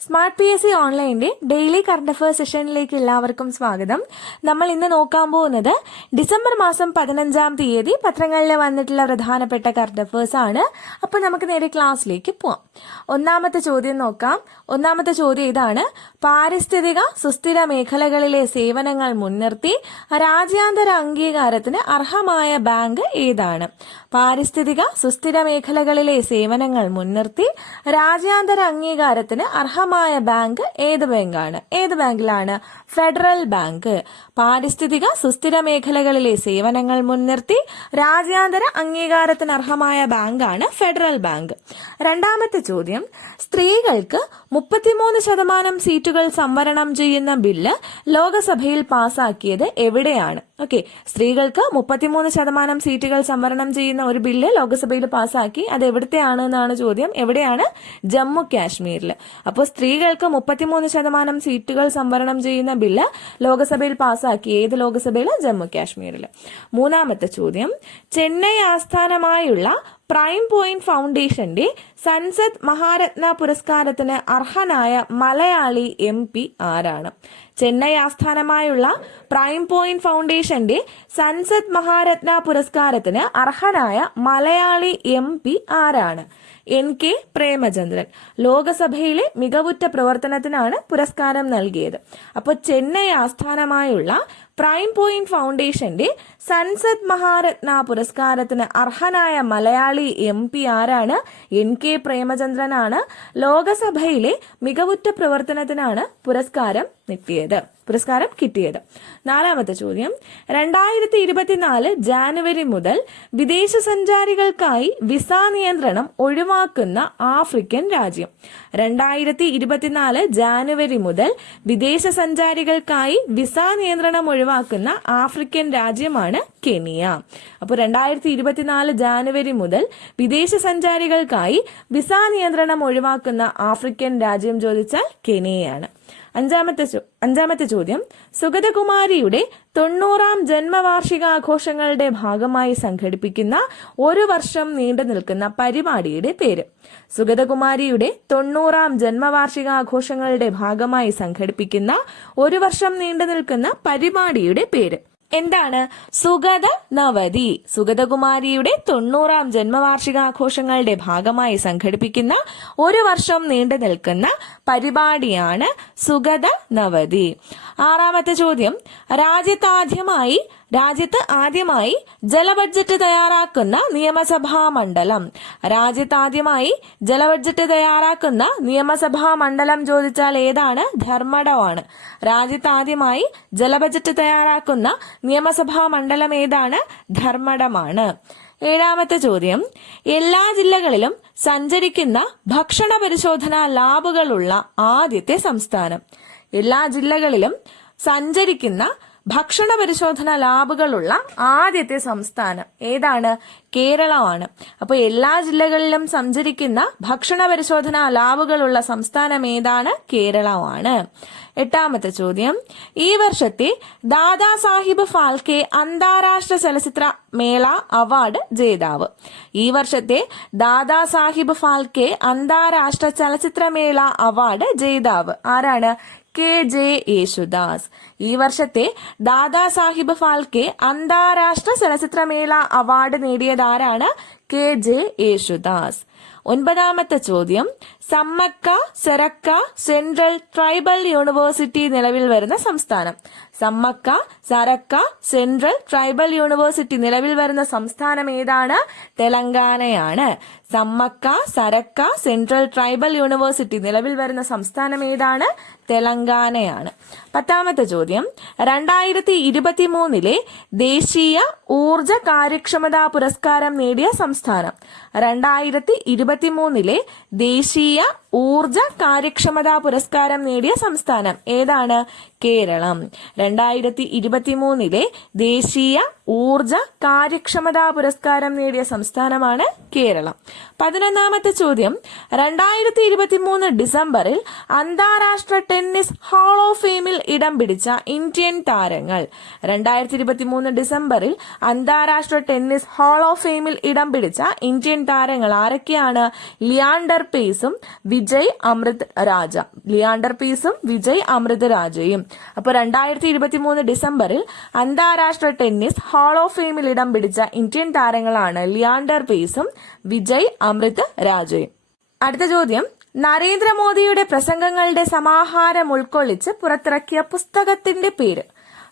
Smart P S C ഓൺലൈന്റെ daily current affairs സെഷനിലേക്ക് എല്ലാവർക്കും സ്വാഗതം. നമ്മൾ ഇന്ന് നോക്കാൻ പോകുന്നത് ഡിസംബർ മാസം പതിനഞ്ചാം തീയതി പത്രങ്ങളിൽ വന്നിട്ടുള്ള പ്രധാനപ്പെട്ട കറണ്ട് അഫയേഴ്സ് ആണ്. അപ്പോൾ നമുക്ക് നേരെ ക്ലാസ്സിലേക്ക് പോവാം. ഒന്നാമത്തെ ചോദ്യം നോക്കാം. ഒന്നാമത്തെ ചോദ്യം ഇതാണ്. പാരിസ്ഥിതിക സുസ്ഥിര മേഖലകളിലെ സേവനങ്ങൾ മുൻനിർത്തി രാജ്യാന്തര അംഗീകാരത്തിന് അർഹമായ ബാങ്ക് ഏതാണ്? പാരിസ്ഥിതിക സുസ്ഥിര മേഖലകളിലെ സേവനങ്ങൾ മുൻനിർത്തി രാജ്യാന്തര അംഗീകാരത്തിന് അർഹമായ ബാങ്ക് ഏത് ബാങ്കാണ്? ഏത് ബാങ്കിലാണ്? Federal bank. പാരിസ്ഥിതിക സുസ്ഥിര മേഖലകളിലെ സേവനങ്ങൾ മുൻനിർത്തി രാജ്യാന്തര അംഗീകാരത്തിന് അർഹമായ ബാങ്കാണ് ഫെഡറൽ ബാങ്ക്. രണ്ടാമത്തെ ചോദ്യം സ്ത്രീകൾക്ക് മുപ്പത്തിമൂന്ന് ശതമാനം സീറ്റുകൾ സംവരണം ചെയ്യുന്ന ബില്ല് ലോകസഭയിൽ പാസാക്കിയത് എവിടെയാണ്? ഓക്കെ സ്ത്രീകൾക്ക് മുപ്പത്തിമൂന്ന് ശതമാനം സീറ്റുകൾ സംവരണം ചെയ്യുന്ന ഒരു ബില്ല് ലോക്സഭയിൽ പാസാക്കി അത് എവിടത്തെയാണ് എന്നാണ് ചോദ്യം. എവിടെയാണ്? ജമ്മു കാശ്മീരിൽ അപ്പോൾ സ്ത്രീകൾക്ക് മുപ്പത്തിമൂന്ന് ശതമാനം സീറ്റുകൾ സംവരണം ചെയ്യുന്ന ബില്ല് ലോക്സഭയിൽ പാസാക്കി. ഏത് ലോക്സഭയിൽ ജമ്മു കാശ്മീരിൽ മൂന്നാമത്തെ ചോദ്യം. ചെന്നൈ ആസ്ഥാനമായുള്ള പ്രൈം പോയിന്റ് ഫൗണ്ടേഷന്റെ സൻസദ് മഹാരത്ന പുരസ്കാരത്തിന് അർഹനായ മലയാളി എം പി ആരാണ്? ചെന്നൈ ആസ്ഥാനമായുള്ള പ്രൈം പോയിന്റ് ഫൗണ്ടേഷന്റെ സൻസദ് മഹാരത്ന പുരസ്കാരത്തിന് അർഹനായ മലയാളി എം പി ആരാണ്? N K Premachandran. ലോകസഭയിലെ മികവുറ്റ പ്രവർത്തനത്തിനാണ് പുരസ്കാരം നൽകിയത്. അപ്പോൾ ചെന്നൈ ആസ്ഥാനമായുള്ള പ്രൈം പോയിന്റ് ഫൗണ്ടേഷന്റെ സൻസദ് മഹാരത്ന പുരസ്കാരത്തിന് അർഹനായ മലയാളി എം പി ആരാണ്? എൻ കെ പ്രേമചന്ദ്രനാണ്. ലോകസഭയിലെ മികവുറ്റ പ്രവർത്തനത്തിനാണ് പുരസ്കാരം കിട്ടിയത് പുരസ്കാരം കിട്ടിയത്. നാലാമത്തെ ചോദ്യം. രണ്ടായിരത്തി ഇരുപത്തിനാല് ജാനുവരി മുതൽ വിദേശ സഞ്ചാരികൾക്കായി വിസ നിയന്ത്രണം ഒഴിവാക്കുന്ന ആഫ്രിക്കൻ രാജ്യം. രണ്ടായിരത്തി ഇരുപത്തിനാല് ജാനുവരി മുതൽ വിദേശ സഞ്ചാരികൾക്കായി വിസ നിയന്ത്രണം ഒഴിവാക്കുന്ന ആഫ്രിക്കൻ രാജ്യമാണ് കെനിയ. അപ്പോൾ രണ്ടായിരത്തി ഇരുപത്തിനാല് ജാനുവരി മുതൽ വിദേശ സഞ്ചാരികൾക്കായി വിസ നിയന്ത്രണം ഒഴിവാക്കുന്ന ആഫ്രിക്കൻ രാജ്യം ചോദിച്ചാൽ കെനിയയാണ്. അഞ്ചാമത്തെ അഞ്ചാമത്തെ ചോദ്യം. സുഗതകുമാരിയുടെ തൊണ്ണൂറാം ജന്മവാർഷികാഘോഷങ്ങളുടെ ഭാഗമായി സംഘടിപ്പിക്കുന്ന ഒരു വർഷം നീണ്ടു നിൽക്കുന്ന പരിപാടിയുടെ പേര്. സുഗതകുമാരിയുടെ തൊണ്ണൂറാം ജന്മവാർഷികാഘോഷങ്ങളുടെ ഭാഗമായി സംഘടിപ്പിക്കുന്ന ഒരു വർഷം നീണ്ടു നിൽക്കുന്ന പരിപാടിയുടെ പേര്. എന്താണ്? സുഗത നവതി. സുഗതകുമാരിയുടെ തൊണ്ണൂറാം ജന്മവാർഷികാഘോഷങ്ങളുടെ ഭാഗമായി സംഘടിപ്പിക്കുന്ന ഒരു വർഷം നീണ്ടു നിൽക്കുന്ന പരിപാടിയാണ് സുഗത നവതി. ആറാമത്തെ ചോദ്യം. രാജ്യത്താദ്യമായി രാജ്യത്ത് ആദ്യമായി ജല ബഡ്ജറ്റ് തയ്യാറാക്കുന്ന നിയമസഭാ മണ്ഡലം. രാജ്യത്ത് ആദ്യമായി ജല ബഡ്ജറ്റ് തയ്യാറാക്കുന്ന നിയമസഭാ മണ്ഡലം ചോദിച്ചാൽ ഏതാണ്? ധർമ്മടമാണ് രാജ്യത്ത് ആദ്യമായി ജല ബഡ്ജറ്റ് തയ്യാറാക്കുന്ന നിയമസഭാ മണ്ഡലം ഏതാണ്? ധർമ്മടമാണ്. ഏഴാമത്തെ ചോദ്യം. എല്ലാ ജില്ലകളിലും സഞ്ചരിക്കുന്ന ഭക്ഷണ പരിശോധനാ ലാബുകളുള്ള ആദ്യത്തെ സംസ്ഥാനം. എല്ലാ ജില്ലകളിലും സഞ്ചരിക്കുന്ന ഭക്ഷണ പരിശോധന ലാബുകളുള്ള ആദ്യത്തെ സംസ്ഥാനം ഏതാണ്? കേരളമാണ്. അപ്പോൾ എല്ലാ ജില്ലകളിലും സഞ്ചരിക്കുന്ന ഭക്ഷണ പരിശോധന ലാബുകളുള്ള സംസ്ഥാനം ഏതാണ്? കേരളമാണ്. എട്ടാമത്തെ ചോദ്യം. ഈ വർഷത്തെ ദാദാ സാഹിബ് ഫാൽക്കെ അന്താരാഷ്ട്ര ചലച്ചിത്ര മേള അവാർഡ് ജേതാവ്. ഈ വർഷത്തെ ദാദാ സാഹിബ് ഫാൽക്കെ അന്താരാഷ്ട്ര ചലച്ചിത്രമേള അവാർഡ് ജേതാവ് ആരാണ്? K J Yesudas. ഈ വർഷത്തെ ദാദാ സാഹിബ് ഫാൽക്കെ അന്താരാഷ്ട്ര ചലച്ചിത്രമേള അവാർഡ് നേടിയതാരാണ് കെ ജെ യേശുദാസ്. ഒൻപതാമത്തെ ചോദ്യം. Sammakka Sarakka central tribal university നിലവിൽ വരുന്ന സംസ്ഥാനം. Sammakka Sarakka central tribal university നിലവിൽ വരുന്ന സംസ്ഥാനം ഏതാണ്? തെലങ്കാനയാണ്. Sammakka Sarakka central tribal university നിലവിൽ വരുന്ന സംസ്ഥാനം ഏതാണ്? തെലങ്കാനയാണ്. പത്താമത്തെ ചോദ്യം. രണ്ടായിരത്തി ഇരുപത്തി മൂന്നിലെ ദേശീയ ഊർജ കാര്യക്ഷമതാ പുരസ്കാരം നേടിയ സംസ്ഥാനം രണ്ടായിരത്തി ഇരുപത്തിമൂന്നിലെ ദേശീയ ഊർജ കാര്യക്ഷമതാ പുരസ്കാരം നേടിയ സംസ്ഥാനം ഏതാണ്? കേരളം. രണ്ടായിരത്തി ഇരുപത്തി മൂന്നിലെ ദേശീയ ഊർജ കാര്യക്ഷമതാ പുരസ്കാരം നേടിയ സംസ്ഥാനമാണ് കേരളം. പതിനൊന്നാമത്തെ ചോദ്യം. രണ്ടായിരത്തി ഇരുപത്തി മൂന്ന് ഡിസംബറിൽ അന്താരാഷ്ട്ര ടെന്നീസ് ഹാൾ ഓഫ് ഫെയിമിൽ ഇടം പിടിച്ച ഇന്ത്യൻ താരങ്ങൾ. രണ്ടായിരത്തി ഇരുപത്തി മൂന്ന് ഡിസംബറിൽ അന്താരാഷ്ട്ര ടെന്നീസ് ഹാൾ ഓഫ് ഫെയിമിൽ ഇടം പിടിച്ച ഇന്ത്യൻ താരങ്ങൾ ആരൊക്കെയാണ്? ലിയാണ്ടർ പേസും വിജയ് അമൃത് രാജ. ലിയാണ്ടർ പീസും വിജയ് അമൃത് രാജയും. അപ്പോൾ രണ്ടായിരത്തി ഇരുപത്തി മൂന്ന് ഡിസംബറിൽ അന്താരാഷ്ട്ര ടെന്നീസ് ഹാൾ ഓഫ് ഫെയിമിൽ ഇടം പിടിച്ച ഇന്ത്യൻ താരങ്ങളാണ് ലിയാണ്ടർ പീസും വിജയ് അമൃത് രാജയും. അടുത്ത ചോദ്യം. നരേന്ദ്രമോദിയുടെ പ്രസംഗങ്ങളുടെ സമാഹാരം ഉൾക്കൊള്ളിച്ച് പുറത്തിറക്കിയ പുസ്തകത്തിന്റെ പേര്.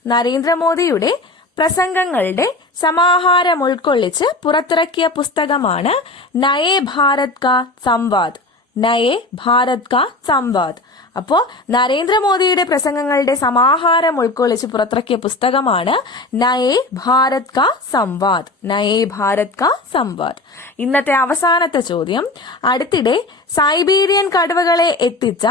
നരേന്ദ്രമോദിയുടെ പ്രസംഗങ്ങളുടെ സമാഹാരം ഉൾക്കൊള്ളിച്ച് പുറത്തിറക്കിയ പുസ്തകമാണ് നയേ ഭാരത് കാ സംവാദ്. നയേ ഭാരത് കാ സംവാദ്. അപ്പോ നരേന്ദ്രമോദിയുടെ പ്രസംഗങ്ങളുടെ സമാഹാരം ഉൾക്കൊള്ളിച്ച് പുറത്തിറക്കിയ പുസ്തകമാണ് നയേ ഭാരത് കാ സംവാദ്. നയേ ഭാരത് കാ സംവാദ്. ഇന്നത്തെ അവസാനത്തെ ചോദ്യം. അടുത്തിടെ സൈബീരിയൻ കടുവകളെ എത്തിച്ച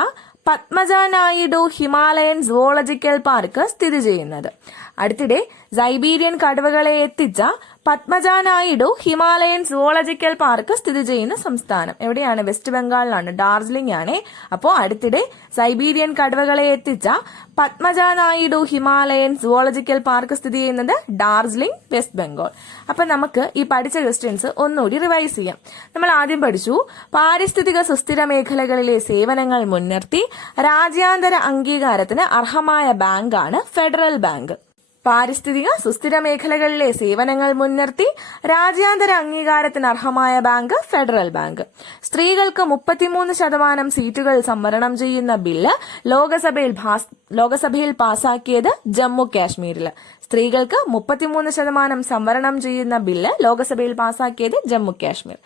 Padmaja Naidu Himalayan zoological park സ്ഥിതി ചെയ്യുന്നത്. അടുത്തിടെ സൈബീരിയൻ കടുവകളെ എത്തിച്ച Padmaja Naidu Himalayan zoological park സ്ഥിതി ചെയ്യുന്ന സംസ്ഥാനം. എവിടെയാണ്? വെസ്റ്റ് ബംഗാളിലാണ് ഡാർജിലിംഗ് ആണ് അപ്പോൾ അടുത്തിടെ സൈബീരിയൻ കടുവകളെ എത്തിച്ച പത്മജാനായിഡു ഹിമാലയൻ സുവോളജിക്കൽ പാർക്ക് സ്ഥിതി ചെയ്യുന്നത് ഡാർജിലിംഗ് വെസ്റ്റ് ബംഗാൾ. അപ്പൊ നമുക്ക് ഈ പഠിച്ച ക്വസ്റ്റ്യൻസ് ഒന്നുകൂടി റിവൈസ് ചെയ്യാം. നമ്മൾ ആദ്യം പഠിച്ചു പാരിസ്ഥിതിക സുസ്ഥിര മേഖലകളിലെ സേവനങ്ങൾ മുൻനിർത്തി രാജ്യാന്തര അംഗീകാരത്തിന് അർഹമായ ബാങ്കാണ് ഫെഡറൽ ബാങ്ക്. പാരിസ്ഥിതിക സുസ്ഥിര മേഖലകളിലെ സേവനങ്ങൾ മുൻനിർത്തി രാജ്യാന്തര അംഗീകാരത്തിന് അർഹമായ ബാങ്ക് ഫെഡറൽ ബാങ്ക്. സ്ത്രീകൾക്ക് മുപ്പത്തിമൂന്ന് ശതമാനം സീറ്റുകൾ സംവരണം ചെയ്യുന്ന ബില്ല് ലോകസഭയിൽ ലോകസഭയിൽ പാസാക്കിയത് ജമ്മു കാശ്മീരിൽ സ്ത്രീകൾക്ക് മുപ്പത്തിമൂന്ന് ശതമാനം സംവരണം ചെയ്യുന്ന ബില്ല് ലോകസഭയിൽ പാസാക്കിയത് ജമ്മു കാശ്മീർ.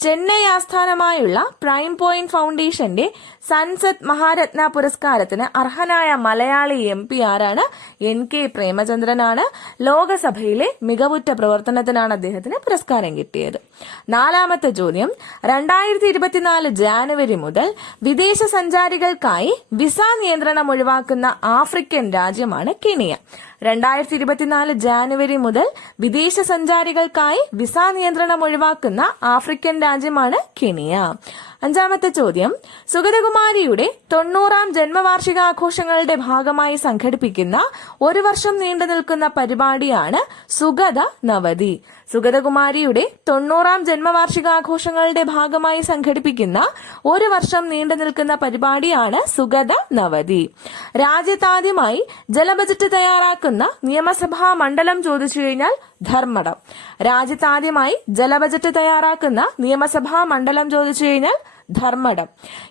ചെന്നൈ ആസ്ഥാനമായുള്ള പ്രൈം പോയിന്റ് ഫൗണ്ടേഷന്റെ സൻസദ് മഹാരത്ന പുരസ്കാരത്തിന് അർഹനായ മലയാളി എം പി ആരാണ്? എൻ കെ പ്രേമചന്ദ്രനാണ്. ലോകസഭയിലെ മികവുറ്റ പ്രവർത്തനത്തിനാണ് അദ്ദേഹത്തിന് പുരസ്കാരം കിട്ടിയത്. നാലാമത്തെ ചോദ്യം. രണ്ടായിരത്തി ഇരുപത്തിനാല് ജാനുവരി മുതൽ വിദേശ സഞ്ചാരികൾക്കായി വിസ നിയന്ത്രണം ഒഴിവാക്കുന്ന ആഫ്രിക്കൻ രാജ്യമാണ് കെനിയ. രണ്ടായിരത്തി ഇരുപത്തിനാല് ജാനുവരി മുതൽ വിദേശ സഞ്ചാരികൾക്കായി വിസ നിയന്ത്രണം ഒഴിവാക്കുന്ന ആഫ്രിക്കൻ രാജ്യമാണ് കെനിയ. അഞ്ചാമത്തെ ചോദ്യം. സുഗതകുമാരിയുടെ തൊണ്ണൂറാം ജന്മവാർഷികാഘോഷങ്ങളുടെ ഭാഗമായി സംഘടിപ്പിക്കുന്ന ഒരു വർഷം നീണ്ടു നിൽക്കുന്ന പരിപാടിയാണ് സുഗത നവതി. സുഗതകുമാരിയുടെ തൊണ്ണൂറാം ജന്മവാർഷികാഘോഷങ്ങളുടെ ഭാഗമായി സംഘടിപ്പിക്കുന്ന ഒരു വർഷം നീണ്ടു നിൽക്കുന്ന പരിപാടിയാണ് സുഗത നവതി. രാജ്യത്താദ്യമായി ജലബജറ്റ് തയ്യാറാക്കുന്ന നിയമസഭാ മണ്ഡലം ചോദിച്ചു കഴിഞ്ഞാൽ ധർമ്മടം. രാജ്യത്താദ്യമായി ജലബജറ്റ് തയ്യാറാക്കുന്ന നിയമസഭാ മണ്ഡലം ചോദിച്ചു കഴിഞ്ഞാൽ ധർമ്മടം.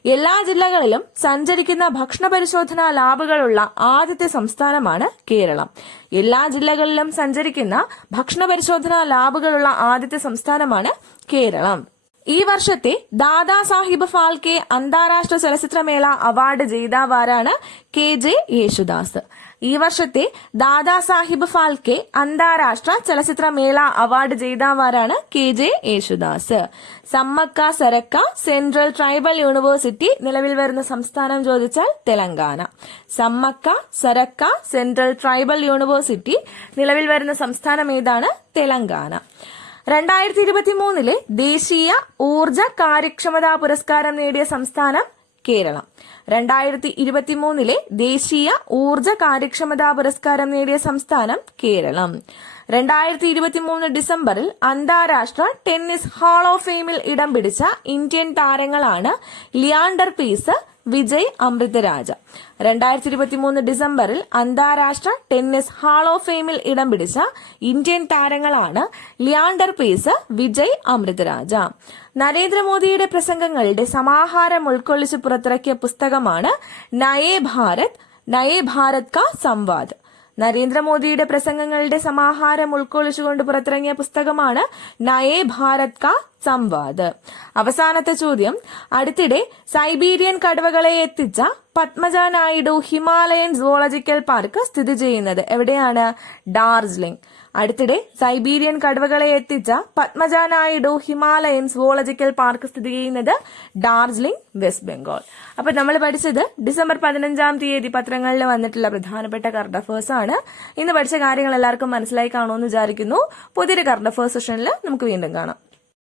എല്ലാ ജില്ലകളിലും സഞ്ചരിക്കുന്ന ഭക്ഷണ പരിശോധനാ ലാബുകളുള്ള ആദ്യത്തെ സംസ്ഥാനമാണ് കേരളം. എല്ലാ ജില്ലകളിലും സഞ്ചരിക്കുന്ന ഭക്ഷണ പരിശോധനാ ലാബുകളുള്ള ആദ്യത്തെ സംസ്ഥാനമാണ് കേരളം. ഈ വർഷത്തെ ദാദാ സാഹിബ് ഫാൽക്കെ അന്താരാഷ്ട്ര ചലച്ചിത്രമേള അവാർഡ് ജേതാവാരാണ് കെ ജെ യേശുദാസ്. ഈ വർഷത്തെ ദാദാസാഹിബ് ഫാൽക്കെ അന്താരാഷ്ട്ര ചലച്ചിത്രമേള award ജേതാവാരാണ് K J Yesudas. Sammakka Sarakka central tribal university നിലവിൽ വരുന്ന സംസ്ഥാനം ചോദിച്ചാൽ Telangana. Sammakka Sarakka central tribal university നിലവിൽ വരുന്ന സംസ്ഥാനം ഏതാണ്? തെലങ്കാന. രണ്ടായിരത്തി ഇരുപത്തി മൂന്നിലെ ദേശീയ ഊർജ കാര്യക്ഷമതാ പുരസ്കാരം നേടിയ സംസ്ഥാനം കേരളം. രണ്ടായിരത്തി ഇരുപത്തി മൂന്നിലെ ദേശീയ ഊർജ കാര്യക്ഷമതാ പുരസ്കാരം നേടിയ സംസ്ഥാനം കേരളം. രണ്ടായിരത്തി ഇരുപത്തി മൂന്ന് ഡിസംബറിൽ അന്താരാഷ്ട്ര ടെന്നീസ് ഹാൾ ഓഫ് ഫെയിമിൽ ഇടം പിടിച്ച ഇന്ത്യൻ താരങ്ങളാണ് ലിയാണ്ടർ പീസ് വിജയ് അമൃതരാജ. രണ്ടായിരത്തി ഇരുപത്തി മൂന്ന് ഡിസംബറിൽ അന്താരാഷ്ട്ര ടെന്നീസ് ഹാൾ ഓഫ് ഫെയിമിൽ ഇടം പിടിച്ച ഇന്ത്യൻ താരങ്ങളാണ് ലിയാണ്ടർ പേസ് വിജയ് അമൃതരാജ. നരേന്ദ്രമോദിയുടെ പ്രസംഗങ്ങളുടെ സമാഹാരം ഉൾക്കൊള്ളിച്ച് പുറത്തിറക്കിയ പുസ്തകമാണ് നയേ ഭാരത് നയേ ഭാരത് കാ സംവാദ്. നരേന്ദ്രമോദിയുടെ പ്രസംഗങ്ങളുടെ സമാഹാരം ഉൾക്കൊള്ളിച്ചുകൊണ്ട് പുറത്തിറങ്ങിയ പുസ്തകമാണ് നയേ ഭാരത് കാ സംവാദ്. അവസാനത്തെ ചോദ്യം അടുത്തിടെ സൈബീരിയൻ കടുവകളെ എത്തിച്ച Padmaja Naidu Himalayan zoological park സ്ഥിതി ചെയ്യുന്നത് എവിടെയാണ്? ഡാർജിലിംഗ്. അടുത്തിടെ സൈബീരിയൻ കടുവകളെ എത്തിച്ച Padmaja Naidu Himalayan zoological park സ്ഥിതി ചെയ്യുന്നത് ഡാർജിലിംഗ് വെസ്റ്റ് ബംഗാൾ. അപ്പൊ നമ്മൾ പഠിച്ചത് ഡിസംബർ പതിനഞ്ചാം തീയതി പത്രങ്ങളിൽ വന്നിട്ടുള്ള പ്രധാനപ്പെട്ട കറണ്ട് അഫേഴ്സ് ആണ്. ഇന്ന് പഠിച്ച കാര്യങ്ങൾ എല്ലാവർക്കും മനസ്സിലായി കാണുമെന്ന് വിചാരിക്കുന്നു. പുതിയൊരു കറണ്ട് അഫേഴ്സ് സെഷനിൽ നമുക്ക് വീണ്ടും കാണാം.